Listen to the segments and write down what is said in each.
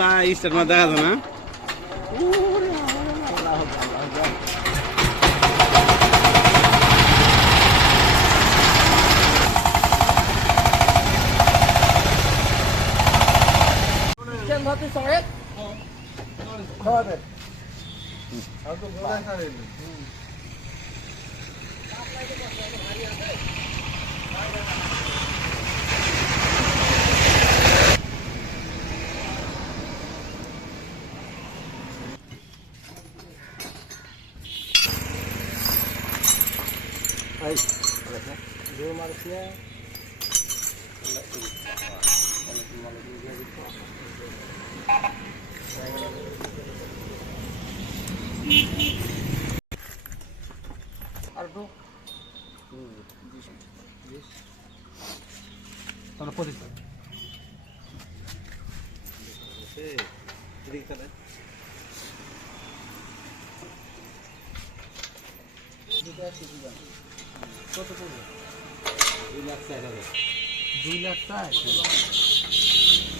ভাই স্টার মা দেখা না কত পড়বে 2 লাখ টাকা 2 লাখ টাকা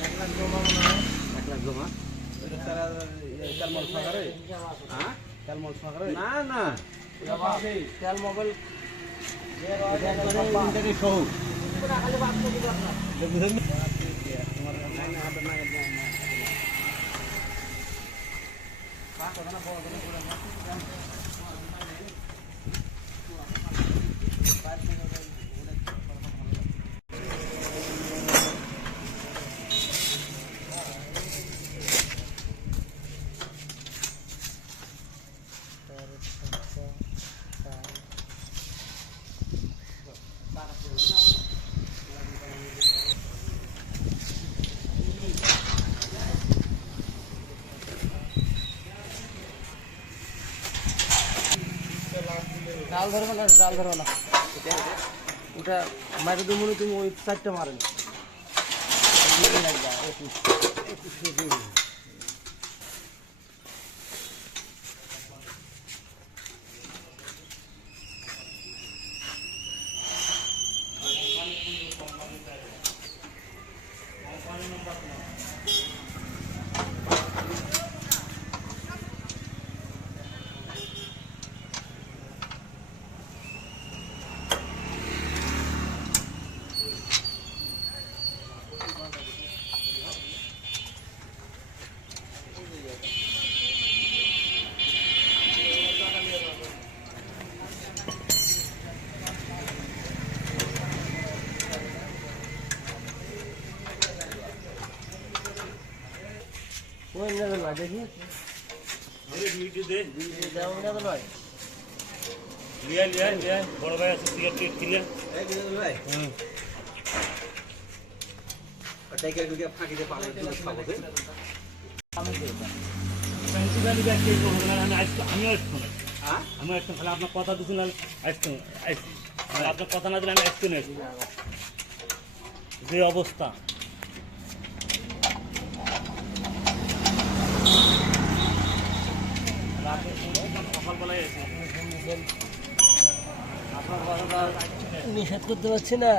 1 লাখ জমা মনে হয় 1 লাখ জমা এটা তেলমল সহকারে হ্যাঁ তেলমল সহকারে না না তেল মোবাইল ইন্টারনেট সহ খালি বাদ করে দিলাম না তোমার নাই না হবে না পাঁচ টাকা না বড় করে না ডাল ধরবে না ডাল ধরবে না ওটা মাইরে দু মনে তুমি ওই চারটা মারেন দেখি বড় ভাই আছে আমি আসতাম তাহলে আপনার কথা দিচ্ছেন আসতাম আপনার কথা না দিলে আমি আসতে না যে অবস্থা নিষেধ করতে পারছি না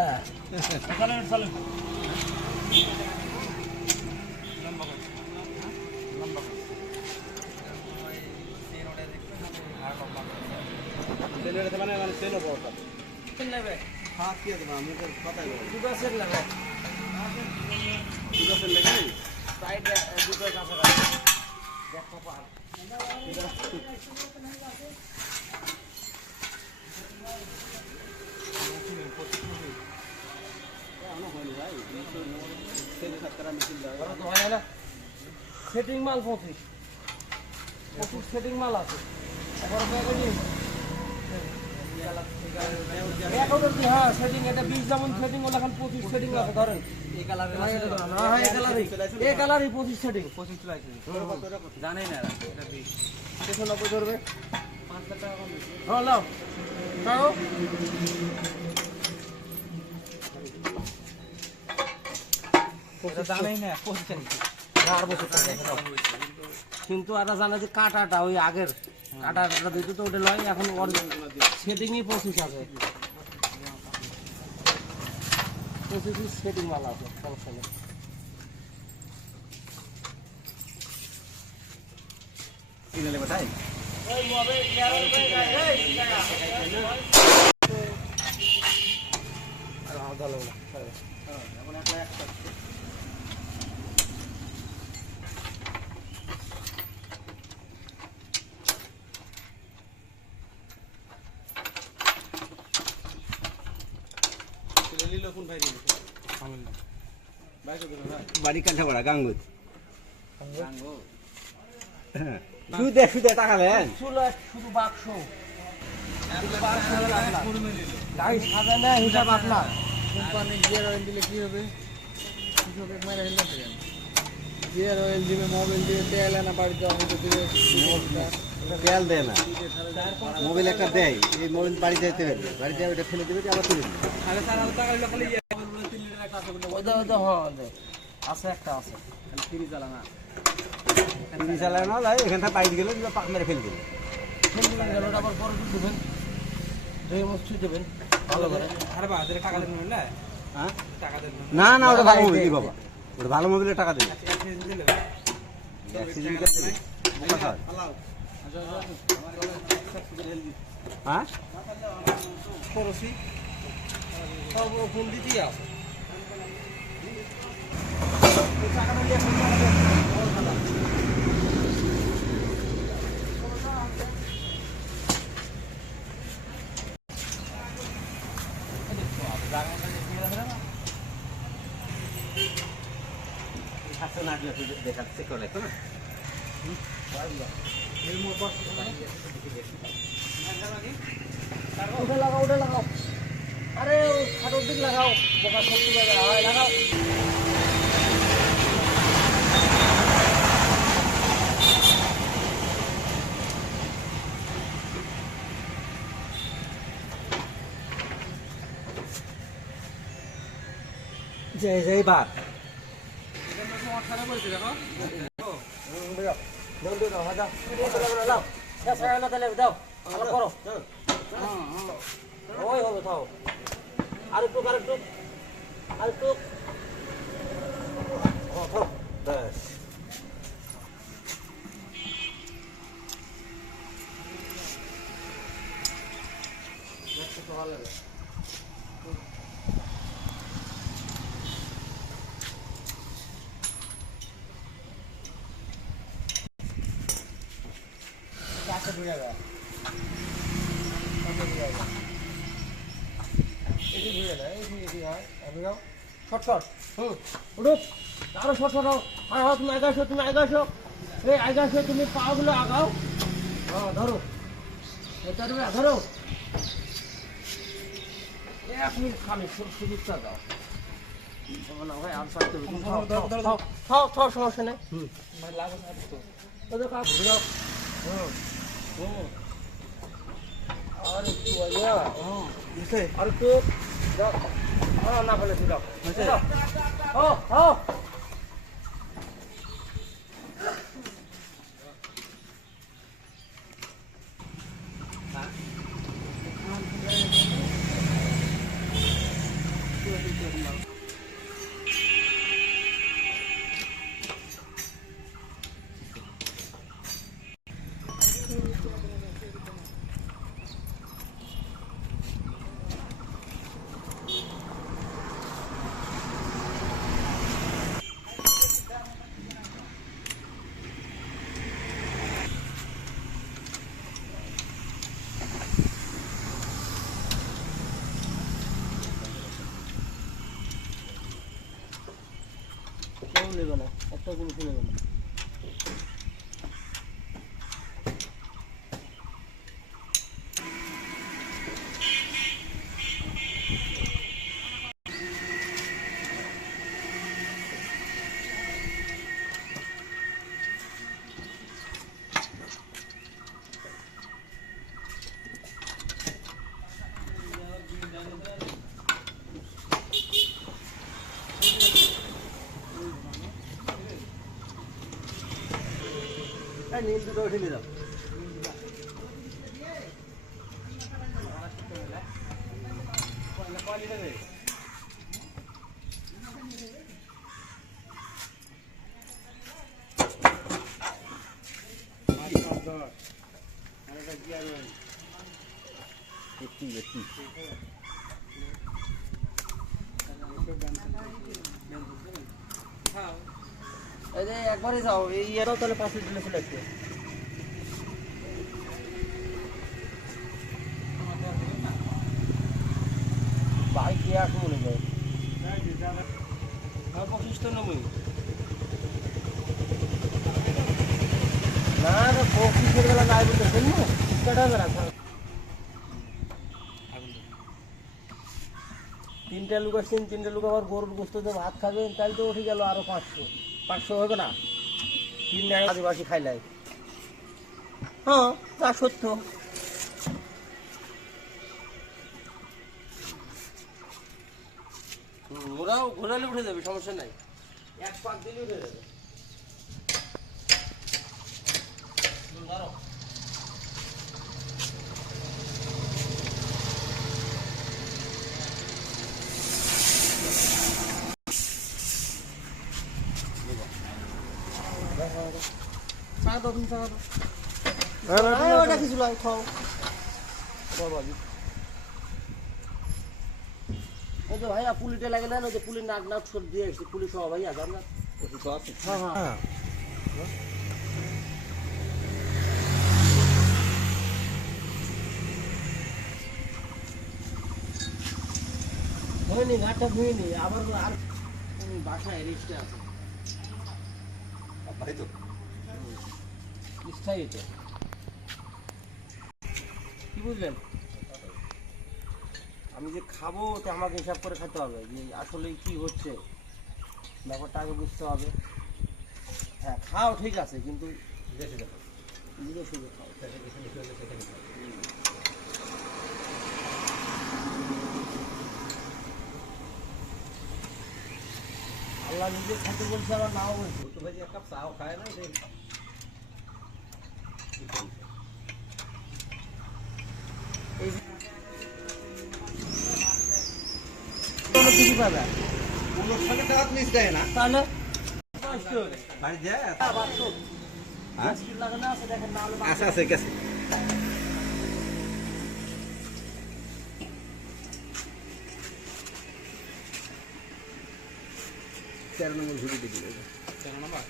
সেটিং মাল 25 সেটিং মাল আছে হ্যাঁ সেটিং এটা 20 যেমন সেটিং ওলা 25 সেটিং আছে ধরেন এই কালারে এই কালারই 25 সেটিং 25 লাগবে জানেই না এটা 20 690 ধরবে 5 টাকা কম হ্যাঁ লাও তাও জানেই না 25 কিন্তু আর জানা যে কাটাটা ওই আগের কাটাটা দিতে তো ওটা লয় এখন সেটিংই 25 আছে সেটিং মাল আছে সমস্যা নেই। কিনে কোথায় বাড়ি কাঁঠাপাড়া গাঙ্গুত শুধু শুধু টাকা নেন শুধু বাক্স গাড়ি সাজানো হিসাব আপনার কোম্পানি গিয়ার অয়েল দিলে কি হবে কৃষকের মেরে হেলে দেবেন গিয়ার অয়েল দিবে মোবিল দিবে তেল এনে বাড়িতে অফিসে দিবে তেল দেয় না মোবিল একটা দেয় এই মোবিল বাড়ি যেতে পারবে বাড়িতে ওটা ফেলে দেবে আবার তুলে দেবে আছে একটা আছে ফ্রি চালানা ফ্রি চালানো লাই এখানটা বাইরে গেলে পাক মেরে ফেল দেবে ওটা আবার পরে দেবেন দুই মুষ্টি দেবেন ভালো করে আরে বাবা টাকা দেবেন না হ্যাঁ টাকা দেবেন না না ওটা ভালো মোবিল বাবা ওটা ভালো মোবিলে টাকা দেবে হ্যাঁ খরচি সব ফোন দিতেই আছে দেখাচ্ছে করে তো না উঠে লাগাও আরে খাটোর দিক লাগাও বোকা শক্তি লাগাও জয় জয় বাপ তুমি পাগুলো আগাও ধরো ধরো 1 মিনিট খালি সুবিধা দাও ভাই আর সমস্যা নেই আর একটু না ফেলেছি দাও নেবে না একটা জিনিস নেবে না নীল দুটো উঠে নিয়ে যাও একবারে যাও এই এরাও তাহলে 5 লিটার চলে আসবে ভাই কি এখন মনে যায় হ্যাঁ 25 তো নমই না না 25 এর বেলা নাই বলতে শুনবো কটা হবে না তিনটা লোক আসছেন তিনটা লোক আবার গরুর গোস্ত দিয়ে ভাত খাবেন তাহলে তো উঠে গেল আরো 500 হবে না 3 টাকা আদিবাসী খাইলাই হ্যাঁ তা সত্য ওরাও ঘোরালে উঠে যাবে সমস্যা নাই 1 পাক দিলে উঠে যাবে ওটা কিছু লাগে খাও ওই তো ভাইয়া পুলিটা লাগে না ওই যে পুলির নাক নাক সর দিয়ে এসছে পুলিশ সহ ভাইয়া জান না হ্যাঁ হ্যাঁ হয়নি ঘাটটা ধুইনি আবার আর বাসায় রেস্টে আছে ভাই তো স্থায়ী এটা কি বুঝলেন আমি যে খাবো তো আমাকে হিসাব করে খেতে হবে যে আসলে কি হচ্ছে ব্যাপারটা আগে বুঝতে হবে হ্যাঁ খাও ঠিক আছে কিন্তু নিজে শুধু খাও আল্লাহ নিজে খেতে বলছে আবার নাও বলছে তো ভাই এক কাপ চাও খায় না সেই কিছু পাবে ওর সঙ্গে দাঁত মিস দেয় না তাহলে বাড়ি যায় হ্যাঁ লাগানো আছে দেখেন না হলে আচ্ছা আছে গেছে তেরো নম্বর ঝুড়িতে দিলে 13 নম্বর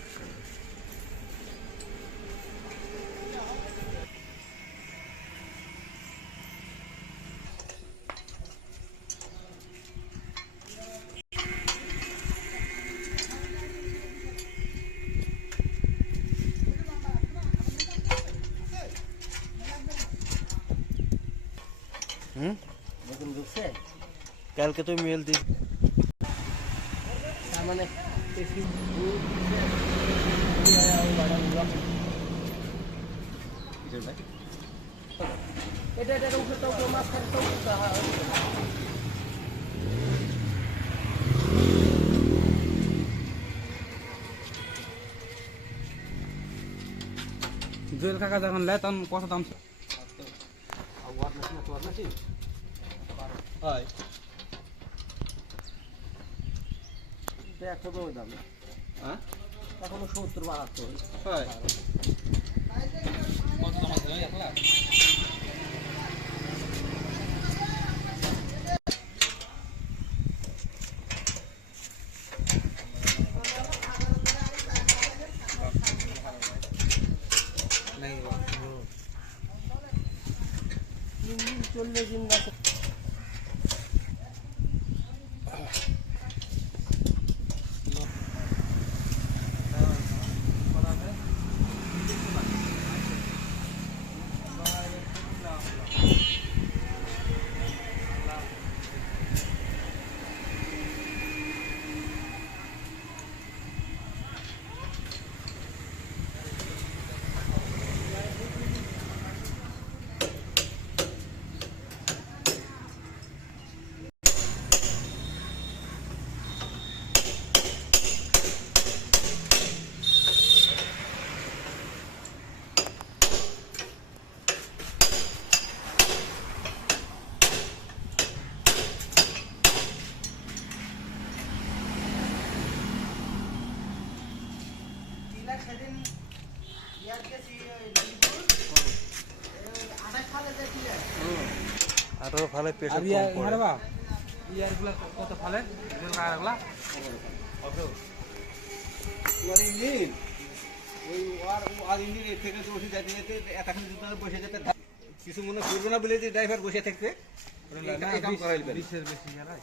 নতুন ঢুকছে কালকে তো মেল দিই তার মানে এটা এটা উপরে তো মাঝখানে তো জুয়েল কাকা যখন লেয় তখন কত দাম হয় একশো করে দাম হ্যাঁ এখনো 70 বাড়াচ্ছে হয় কত দাম আছে 1 লাখ চললে দিন রাখে আরো ভালো প্রেসার কম পড়ে ইয়ারগুলা কত ফালে জোর কাগলা ওর ইঞ্জিন ওই আর ইঞ্জিন এর থেকে বসে যেতে যেতে এতখানি দুটো বসে যেতে কিছু মনে করবো না বলে যে ড্রাইভার বসে থাকবে এই কাম করাইল বেশি গেলায়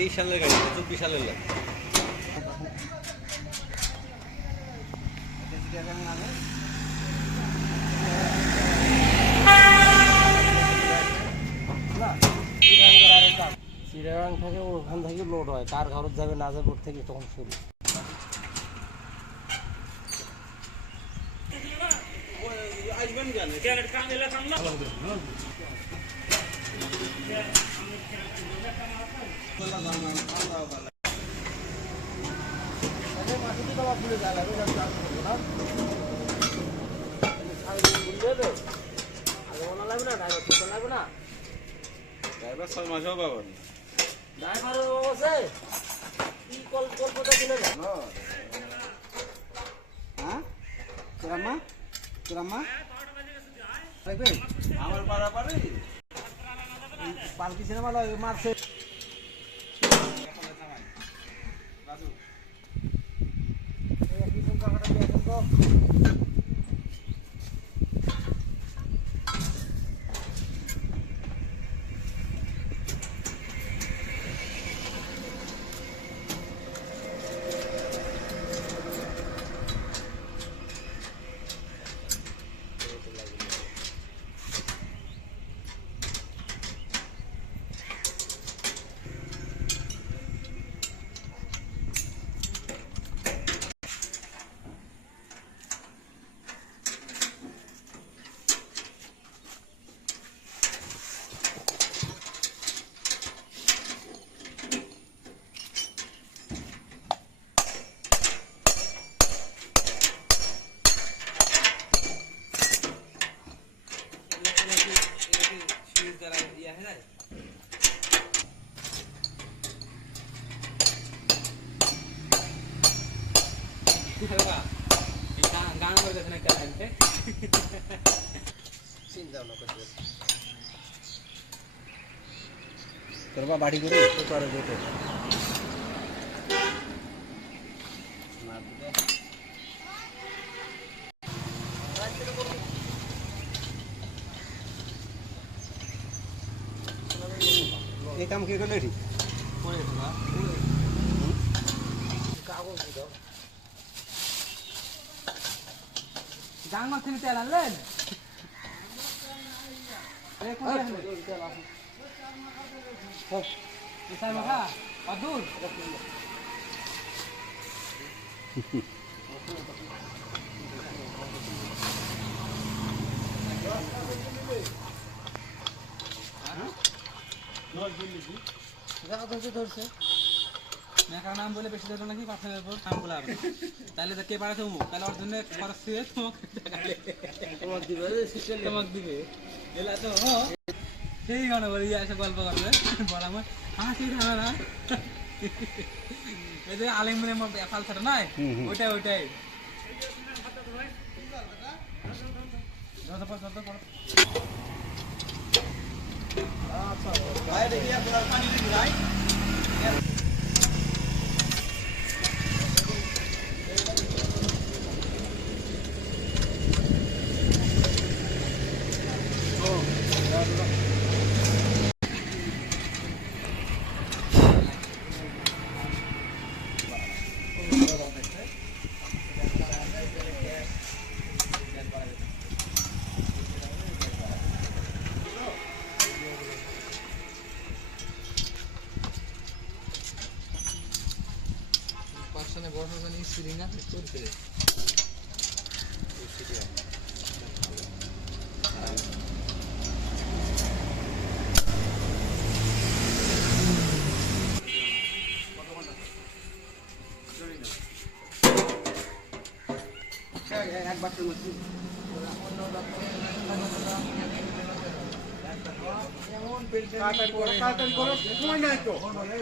এই সালের গাড়ি 24 সালের লাগে চিরাং থেকে ওখান থেকে লোড হয়, কার ঘর যাবে না যাবে ওর থেকে তখন শুরু। ড্রাইভার 6 মাসও পাবেন ড্রাইভারের অবস্থা কি কল্পটা দিলে না হ্যাঁ তোরাম্মা তোরাম্মা দেখবে আমার পাড়া পারে পালকি সিনেমা মারছে গান করে দেখেন একটা থাকতে চিন্তা ভাবনা করতে তোর বা বাড়ি করে পারে যেতে এই কাম কে করলে ঠিক কাগজ দিও গান মারতে তেল আনলেন অদূর ধরছে মেকার নাম বলে বেশি ধরো নাকি পাথরের উপর নাম বলে আর তাহলে তো কে পাঠাতে মুখ তাহলে ওর জন্য খরচ দিয়ে তোমাকে দিবে এলা তো সেই গান বলি এসে গল্প করবে বলা আমার হাসি খাবে না এই যে আলিমের ফালসাটা নাই ওইটাই ওইটাই ভাই দেখি আপনার পানি দিবি ভাই পার্সনে বড় জানি সিরিনা করতে এক বাক্সের মধ্যে সময় নাই তো ভাই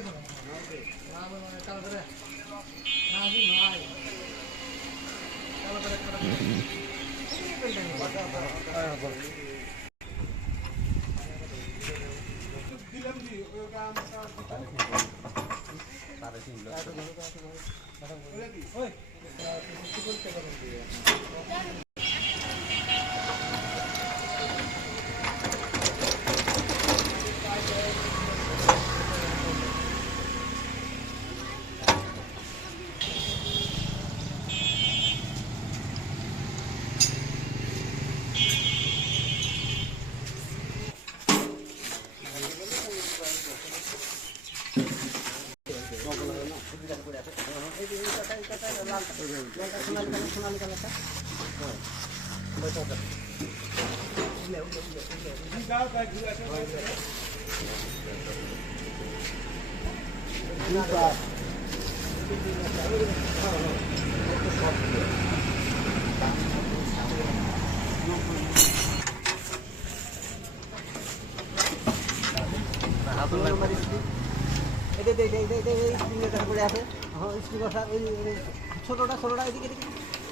ছোটটা এদিকে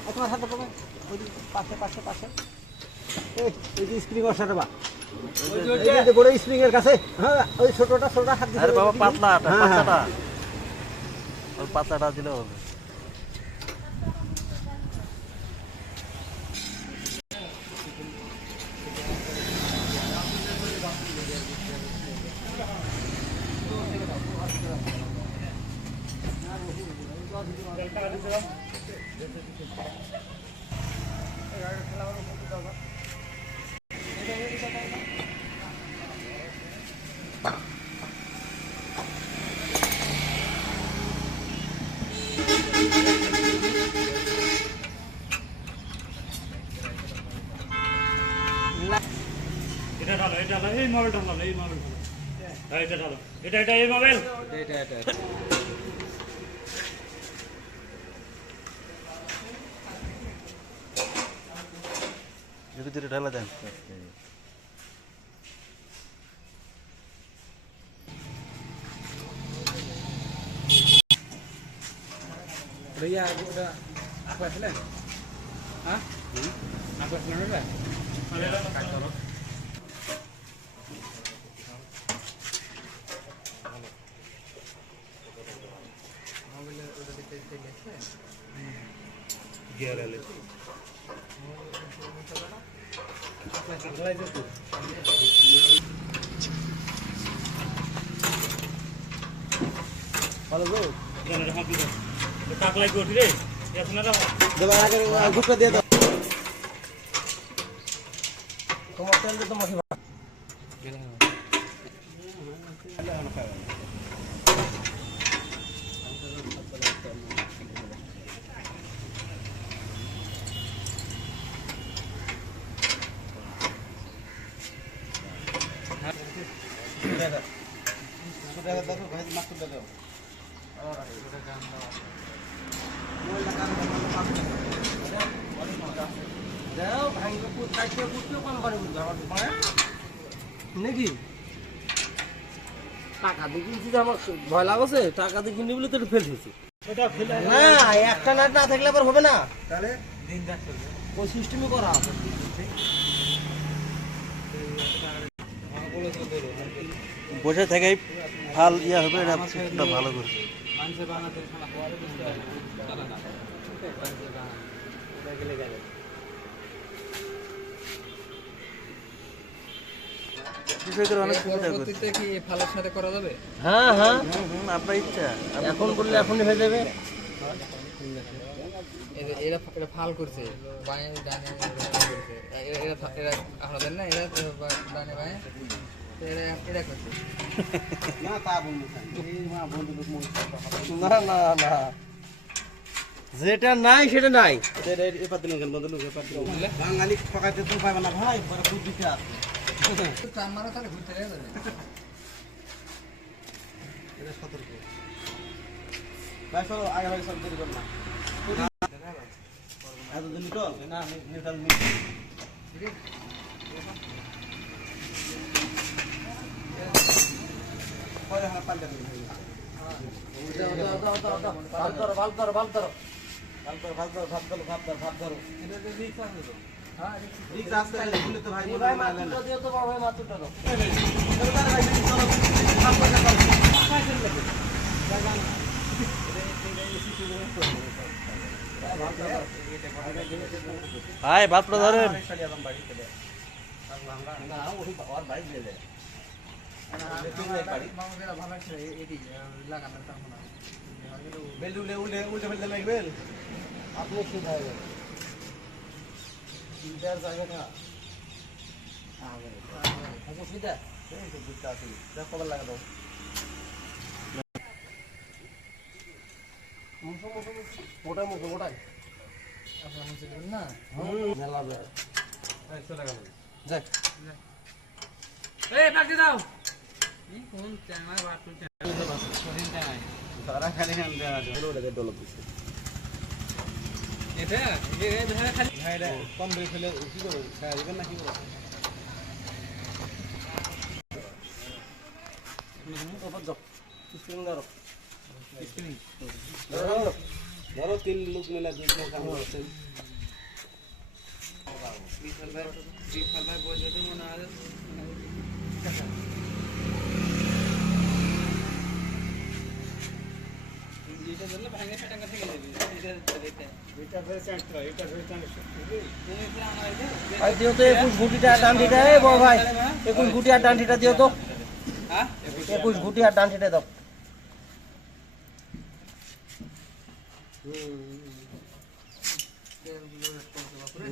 তোমার হাতে পাবে ওই পাশে পাশে পাশে এই স্প্রিং বসাটা বা বড় স্প্রিং এর কাছে হ্যাঁ ওই ছোটটা হাত দিয়ে আরে বাবা পাতলাটা পাতলাটা ওই পাতলাটা দিলে হবে এটা ঢালো এই মোবাইল ঢালো এটা ঢালো এটা এই মোবাইল এটা ধীরে ঢালা দেন भैया ওটা আপা ছিলেন হ্যাঁ আপা ছিলেন ওটা ভালো গো টাকলাই করছি রে এখন না দেবা আগে গুপ্তা দিয়ে দাও তোমার তেল দিয়ে তোমাকে নাকি টাকা দিয়ে কিনছি যে আমার ভয় লাগছে টাকা দিয়ে কিনে বলে তো ফেলতেছি না একটা না থাকলে আবার হবে না তাহলে ওই সিস্টেমই করা হবে বসে থেকেই ভাল ইয়া হবে এটা ভালো করে অনেক সুবিধা করছে কি ফালের সাথে করা যাবে হ্যাঁ হ্যাঁ আপনার ইচ্ছা এখন করলে এখনই হয়ে যাবে এরা ফাল করছে বাঁয়ে ডানে করছে এরা আপনাদের না এরা ডানে বাঁয়ে এরা করছে না তা বলবো না যেটা নাই সেটা নাই বাঙালি ঠকাইতে তুমি পাবে না ভাই বুদ্ধিটা মারা তাহলে ঘুরতে যাবে সতর্ক ভাই চলো আগে ভাই সব দেরি করো না এতদিন তো না নিউট্রাল পরে হ্যাঁ পাল্টা দিন ভাল করো ভাত ধরো। এটা তো রিক্স আছে তো। হ্যাঁ রিক্স আছে তাহলে ভুলে তো ভাই এই মনে ভাই হয় না। মাতুটা দিও তো বড় ভাই মাতুটা দাও। ভাই ভাতটা ধরেন। না ওই আর বাইক দিয়ে দে। মামুকেরা ভালো আছে এটি লাগানোর কাম না বেল উল্টে উল্টে উল্টে ফেলতে লাগবেন। আপনি কি খাবেন? ইন্টার জায়গাটা আগে সুবিধা এই তো বুঝতে আসি যা কবার লাগা দাও মোটা মোটাই আপনার মুছে দেবেন না মেলা বেড় যাক এই পাকি দাও কোন চ্যানেল বাট করতে তারা খালি খান দেয়া আছে ওটাকে ডলপ দিছে। এটা এই ধরে খালি ভাই এটা কম দিয়ে ফেলে কি করবে খাওয়া দিবেন না কি করবে? ওপর যাও স্ক্রিন ধরো স্ক্রিন ধরো 3 লোক মিলে 2 লোক কাম করছেন। বিশাল ভাই বলতে মনে হয় এটা ধরলে ভাঙে টাকা থেকে যাবে এটা ফের চান্স হয় এটা ফের চান্স ভাই দিও তো 21 গুটিটা ডান্ডিটা এ বড় ভাই 21 গুটি আর ডান্ডিটা দিও তো হ্যাঁ 21 গুটি আর ডান্ডিটা দাও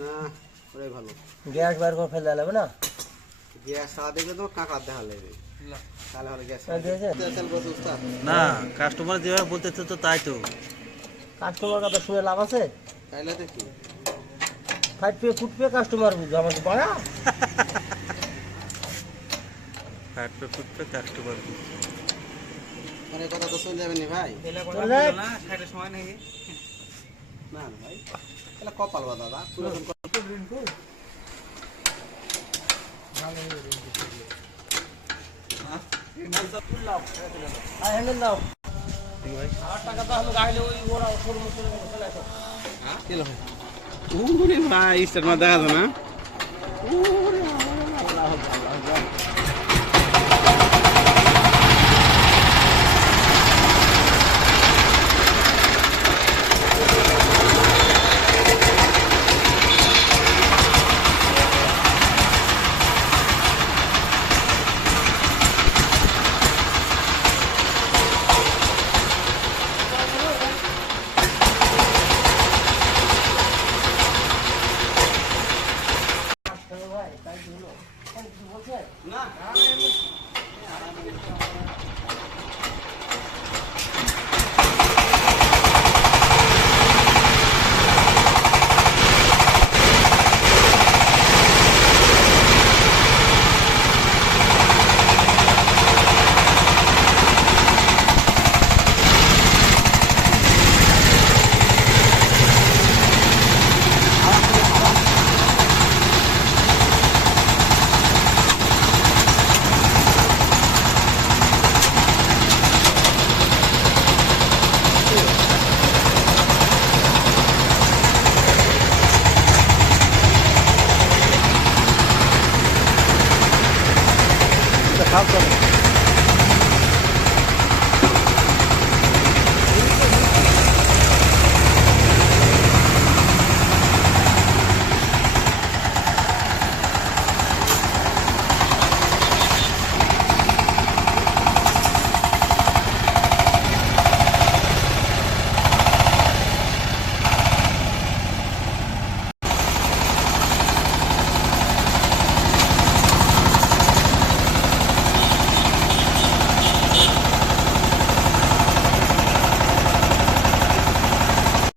না ওরাই ভালো। গ্যাস বার করে ফেলে দেবে না গ্যাস সারা দেখলে তো কাঁকড়া দেখা লাগবে তাহলে হলে গ্যাস দিয়েছে তেল বসে উস্তাদ না কাস্টমার যেভাবে বলতেছে তো তাই তো কাস্টমার কথা শুনে লাভ আছে তাইলে দেখি fight pay foot pay customer বুঝো আমাকে বাড়া কাটবে ফুটবে কাস্টমার মানে কথা তো চলে যাবে নি ভাই। চলে না খাইতে সময় নাকি না না ভাই তাহলে কপাল বা দাদা পুরাতন আর হ্যান্ডেল দাও আর টাকা তো হলো গাইলে ওই ওরা সরু মুসুরে চলে আসো উড়ে ভাই স্টার মা দেখা যায় না। ভাই তাই হলো কিছু বলছে না খাও তো